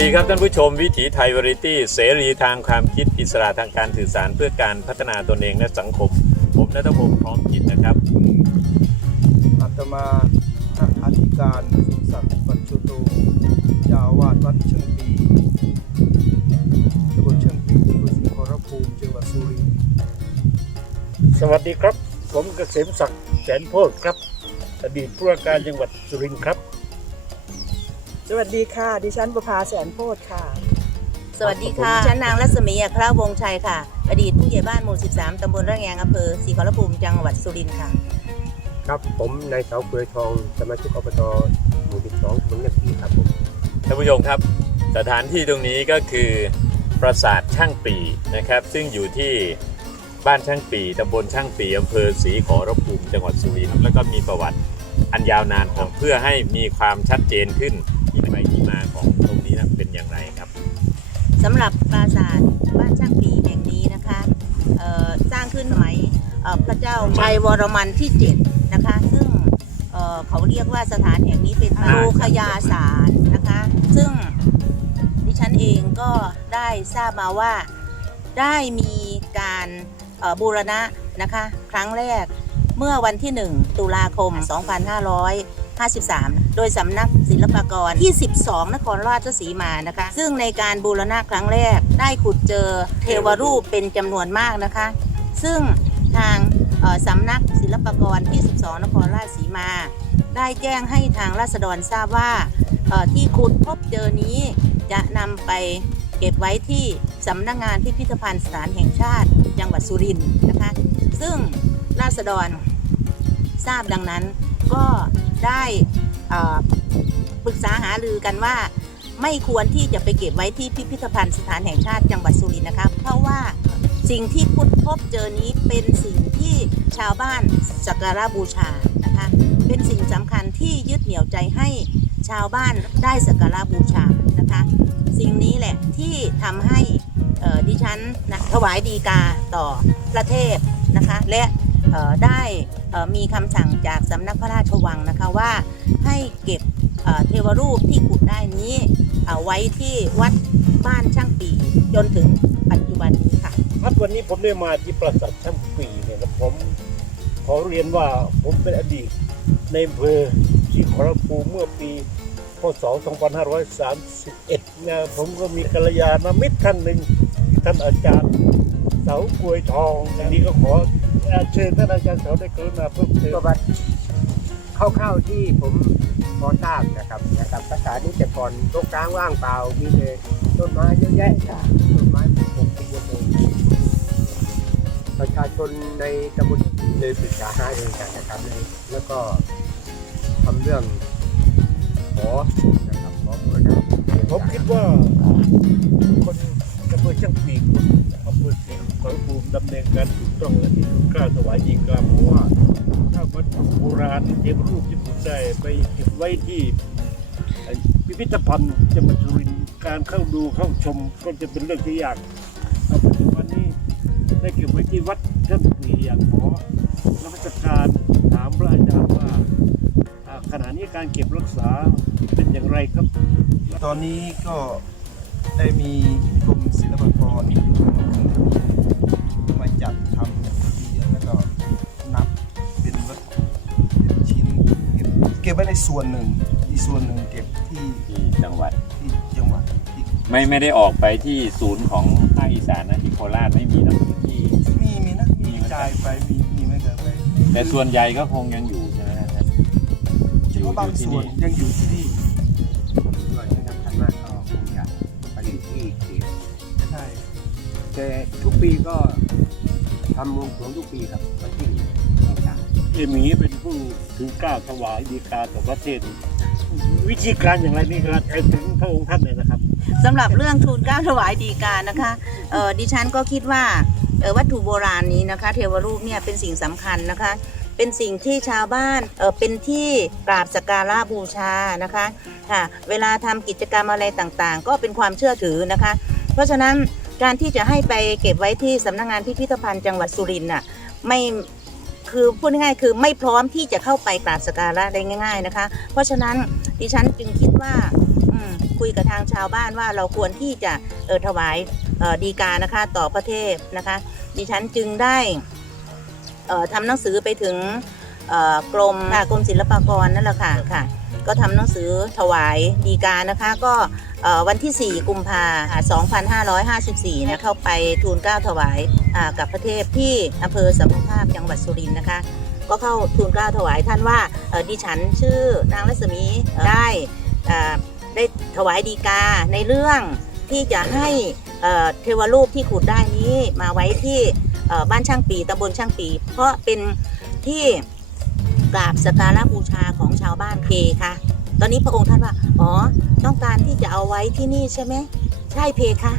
สดีครับท่านผู้ชมวิถีไทยวาไรตี้เสรีทางความคิดอิสระทางการสื่อสารเพื่อการพัฒนาตนเองและสังคม ผมนัทพงศ์พร้อมจิตนะครับอาตมาพระอธิการสมศักดิ์ปัจจุโตเจ้าอาวาสวัดเชิงปีตำบลเชิงปีอำเภอศรีขอรภูมิจังหวัดสุรินทร์สวัสดีครับ ผมเกษมศักดิ์แสนโพธิ์ครับ อดีตผู้ว่าการจังหวัดสุรินทร์ครับ สวัสดีค่ะ ดิฉันประภาแสนโพธิ์ค่ะ สวัสดีค่ะดิฉันนางรัศมีอัครวงศ์ชัยค่ะ อดีตผู้ใหญ่บ้านหมู่ 13 ตำบลระแงงอำเภอศรีขอรภูมิจังหวัดสุรินทร์ค่ะ ครับผมนายเสาเปลือยทองสมาชิกอบตหมู่12ตำบลนาทีครับผมท่านผู้ชมครับ สถานที่ตรงนี้ก็คือปราสาทช่างปีนะครับ ซึ่งอยู่ที่บ้านช่างปีตำบลช่างปีอำเภอศรีขอรภูมิจังหวัดสุรินทร์แล้วก็มีประวัติอันยาวนานของเพื่อให้มีความชัดเจนขึ้น ตรงนี้นะเป็นอย่างไรครับสำหรับปราสาทบ้านช่างปีแห่งนี้นะคะเอ่อสร้างขึ้นสมัยเอ่อพระเจ้าชัยวรมันที่7นะคะ ซึ่งเอ่อเขาเรียกว่าสถานแห่งนี้เป็นโลคยาสารนะคะ ซึ่งดิฉันเองก็ได้ทราบมาว่าได้มีการเอ่อบูรณะนะคะ ครั้งแรกเมื่อวันที่ 1 ตุลาคม 2553 โดยสำนักศิลปากรที่ 12 นครราชสีมานะคะ ซึ่งในการบูรณะครั้งแรกได้ขุดเจอเทวรูปเป็นจำนวนมากนะคะ ซึ่งทางสำนักศิลปากรที่ 12 นครราชสีมา ได้แจ้งให้ทางราษฎรทราบว่าที่ขุดพบเจอนี้จะนำไปเก็บไว้ที่สำนักงานพิพิธภัณฑ์สถานแห่งชาติ จังหวัดสุรินทร์นะคะ ซึ่งราษฎรทราบดังนั้นก็ ได้ปรึกษาหารือกันว่า ไม่ควรที่จะไปเก็บไว้ที่พิพิธภัณฑ์สถานแห่งชาติจังหวัดสุรินทร์นะคะเพราะว่าสิ่งที่พุดพบเจอนี้เป็นสิ่งที่ชาวบ้านสักการะบูชานะคะเป็นสิ่งสำคัญที่ยึดเหนี่ยวใจให้ชาวบ้านได้สักการะบูชานะคะ สิ่งนี้แหละที่ทำให้ดิฉันนะถวายดีกาต่อประเทศนะคะและ ได้มีคำสั่งจากสำนักพระราชวังนะคะว่าให้เก็บเทวรูปที่ขุดได้นี้เอาไว้ที่วัดบ้านช่างปีจนถึงปัจจุบันนี้ค่ะครับวันนี้ผมได้มาที่ปราสาทช่างปีเนี่ยนะผมขอเรียนว่าผมเป็นอดีตในอำเภอศรีขอรภูเมื่อปีพศ 2531นะผมก็มีกัลยาณมิตรท่านหนึ่งท่านอาจารย์ สากลวยทองอันนี้ก็ขอเชิญท่านอาจารย์เสาได้กรุณาเพิ่มเติมประวัติคร่าวๆที่ผมพอทราบนะครับนะครับภาษานี้แต่ก่อนตรงกลางว่างเปล่ามีแต่ต้นไม้เยอะแยะจ้ะต้นไม้ปกคลุมหมดเลยประชาชนในตำบลเลยปรึกษาหารือกันนะครับเลยแล้วก็ทำเรื่องขอนะครับขอบูรณะผมคิดว่าคนอำเภอช่างปีก คนอำเภอศรีขอรภูมิดำเนินการถูกต้องและที่ถูกล้าถวายดีกาเพราะว่าถ้าวัตถุโบราณเทวรูปที่ผมได้ไปเก็บไว้ที่พิพิธภัณฑ์จังหวัดสุรินทร์การเข้าดูเข้าชมก็จะเป็นเรื่องที่ยากปัจจุบันนี้ได้เก็บไว้ที่วัดท่านปีอย่างขอรับราชการถามพระอาจารย์ว่าอ่าขณะนี้การเก็บรักษาเป็นอย่างไรครับ ตอนนี้ก็ได้มีกรมศิลปากร มาจัดทำทะเบียนแล้วก็นับเป็นวัตถุเป็นชิ้นเก็บเก็บไว้ในส่วนหนึ่งอีกส่วนหนึ่งเก็บที่ที่จังหวัดที่จังหวัดที่ไม่ไม่ได้ออกไปที่ศูนย์ของภาคอีสานนะที่โคราชไม่มีนะที่มีมีนะมีกระจายไปมีมีไม่เกินไปแต่ส่วนใหญ่ก็คงยังอยู่ใช่ไหมครับเฉพาะบางส่วนยังอยู่ที่นี่ด้วยที่สำคัญมากก็คงจะไปอยู่ที่เขตใช่แต่ทุกปีก็ ทำวงสรวงทุกปีครับวันที่ต่างเอหมีเป็นผู้ถือกล้าถวายดีกาต่อประเทศ วิธีการอย่างไรนี่ครับไปถึงพระองค์ท่านเลยนะครับ สำหรับเรื่องทูลเกล้าถวายดีกานะคะเอ่อดิฉันก็คิดว่าเอ่อวัตถุโบราณนี้นะคะ เทวรูปเนี่ยเป็นสิ่งสำคัญนะคะ เป็นสิ่งที่ชาวบ้านเออเป็นที่กราบสักการะบูชานะคะค่ะเวลาทำกิจกรรมอะไรต่างๆ ก็เป็นความเชื่อถือนะคะ เพราะฉะนั้น การที่จะให้ไปเก็บไว้ที่สำนักงานพิพิธภัณฑ์จังหวัดสุรินทร์น่ะไม่คือพูดง่ายๆคือไม่พร้อมที่จะเข้าไปกราบสการะได้ง่าย ๆนะคะ เพราะฉะนั้นดิฉันจึงคิดว่าคุยกับทางชาวบ้านว่าเราควรที่จะเออถวายออดีกานะคะต่อพระเทพนะคะ ดิฉันจึงได้ออทำหนังสือไปถึงออกรมกรมศิลปากรนั่นแหละค่ะค่ะ ก็ทำหนังสือถวายดีกานะคะ ก็วันที่ 4 กุมภาพันธ์2554นะเข้าไปทูลเกล้าถวายกับพระเทพที่อำเภอสัมพันธภาพจังหวัดสุรินทร์นะคะ ก็เข้าทูลเกล้าถวายท่านว่าดิฉันชื่อนางรัศมีได้ได้ถวายดีกาในเรื่องที่จะให้เทวรูปที่ขุดได้นี้มาไว้ที่บ้านช่างปีตำบลช่างปี เพราะเป็นที่ กราบสกการะบูชาของชาวบ้านเพค่ะ ตอนนี้พระองค์ท่านว่า อ๋อ ต้องการที่จะเอาไว้ที่นี่ใช่ไหม ใช่เพคะ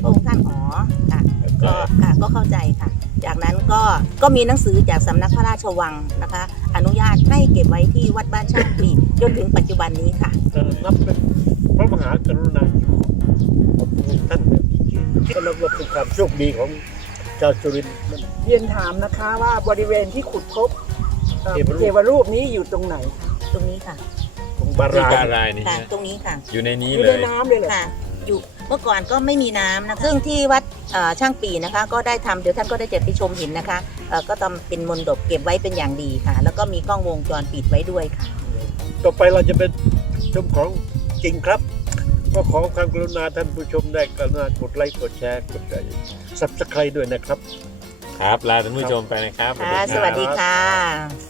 พระองค์ท่านอ๋อค่ะก็ค่ะก็เข้าใจค่ะ จากนั้นก็ก็มีหนังสือจากสำนักพระราชวังนะคะ อนุญาตให้เก็บไว้ที่วัดบ้านช่างปีจนถึงปัจจุบันนี้ค่ะเอ่อนับเป็นพระมหากรุณาธิคุณของพระองค์ท่านแบบจริงๆก็นับว่าเป็นความโชคดีของชาวสุรินทร์มันเรียนถามนะคะว่าบริเวณที่ขุดพบ เอ่อเทวรูปเทวรูปนี้อยู่ตรงไหนคะตรงนี้ค่ะของบาที่ราการรายนี่ค่ะนะตรงนี้ค่ะ อยู่ในนี้อยู่เลในย น้ำเลยเหรอค่ะ อยู่เมื่อก่อนก็ไม่มีน้ำนะซึ่งที่วัดเอ่อช่างปีนะคะ ก็ได้ทำเดี๋ยวท่านก็ได้จะไปชมเห็นนะคะเอ่อก็ทำเป็นมนดบเก็บไว้เป็นอย่างดีค่ะ แล้วก็มีกล้องวงจรปิดไว้ด้วยค่ะ ต่อไปเราจะเป็นชมของจริงครับ ก็ขอความกรุณาท่านผู้ชมได้กรุณากดไลค์กดแชร์กดซับสไครต์ด้วยนะครับ ครับ ลาท่านผู้ชมไปนะครับ ค่ะ สวัสดีค่ะ